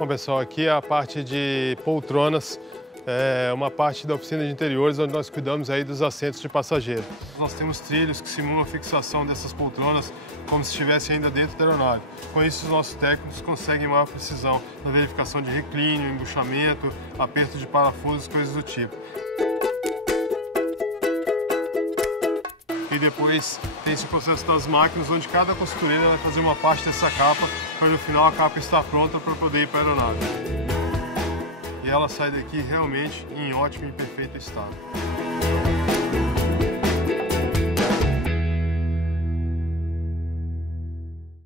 Bom, pessoal, aqui é a parte de poltronas, uma parte da oficina de interiores onde nós cuidamos aí dos assentos de passageiro. Nós temos trilhos que simulam a fixação dessas poltronas como se estivesse ainda dentro da aeronave. Com isso, os nossos técnicos conseguem maior precisão na verificação de reclínio, embuchamento, aperto de parafusos, coisas do tipo. E depois tem esse processo das máquinas, onde cada costureira vai fazer uma parte dessa capa, para no final a capa estar pronta para poder ir para a aeronave. E ela sai daqui realmente em ótimo e perfeito estado.